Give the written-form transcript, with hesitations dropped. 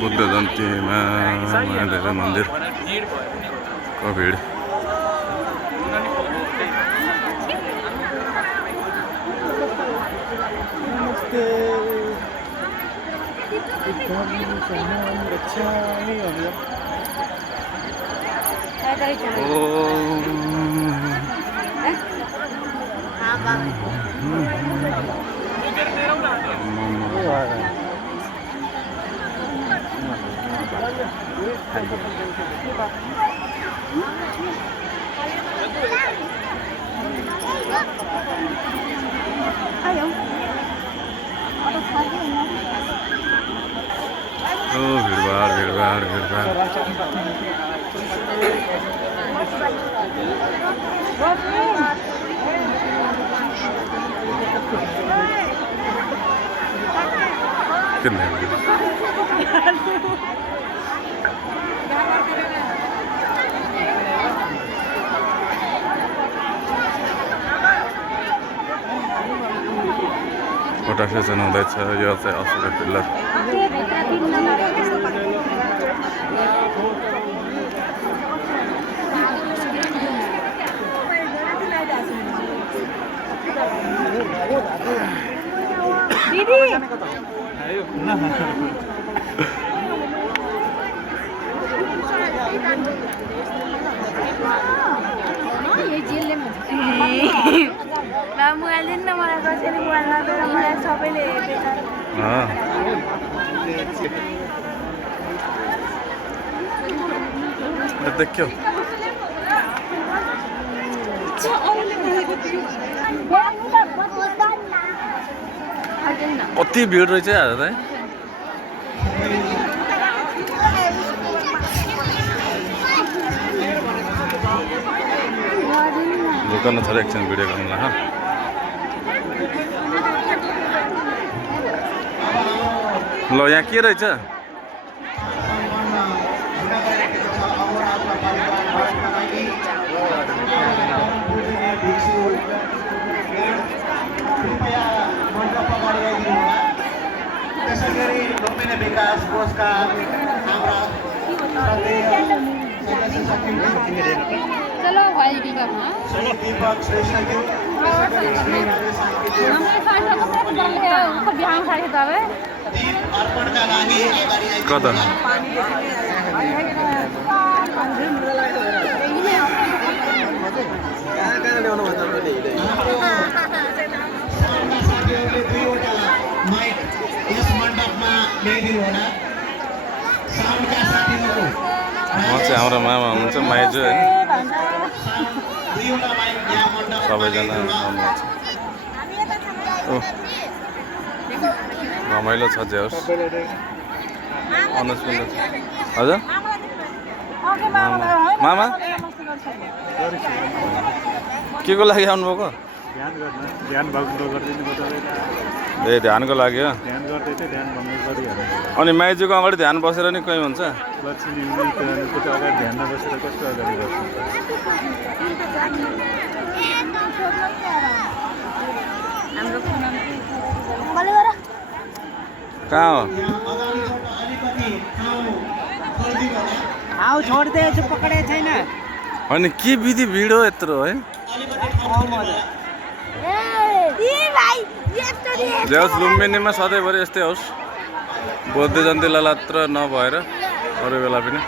बुद्ध जयन्तीमा महादेव मन्दिर को भिड भीड़भाड़ फोटो सेसन हुँदैछ। यो चाहिँ अशोका पिल्लर देखियो कति भिड रहेछ आज त दोकान छ एकछिन भिडियो गर्नुलाई ह ल यहाँ के रहेछ विकास कोषका हाम्रा चलो भाइ विकासमा दीपक श्रेष्ठज्यू दीप अर्पणका लागि कता यस मण्डपमा ल्याइदिनु होला साउन्डका साथीहरू म चाहिँ हाम्रो मामा हुनुहुन्छ माइजू होइन सबैजना आउनुहुन्छ रमाइलो छ जे होस् हजुर मामा के को लागि आउनुभएको ए ध्यानको लागि हो अनि माइजूको अगाडि ध्यान बसेर नि कहीँ हुन्छ कहाँ हो अनि के विधि भिड हो यत्रो है जे होस् लुम्बिनीमा सधैँभरि यस्तै होस् बुद्ध जयन्तीलाई मात्र नभएर अरू बेला पनि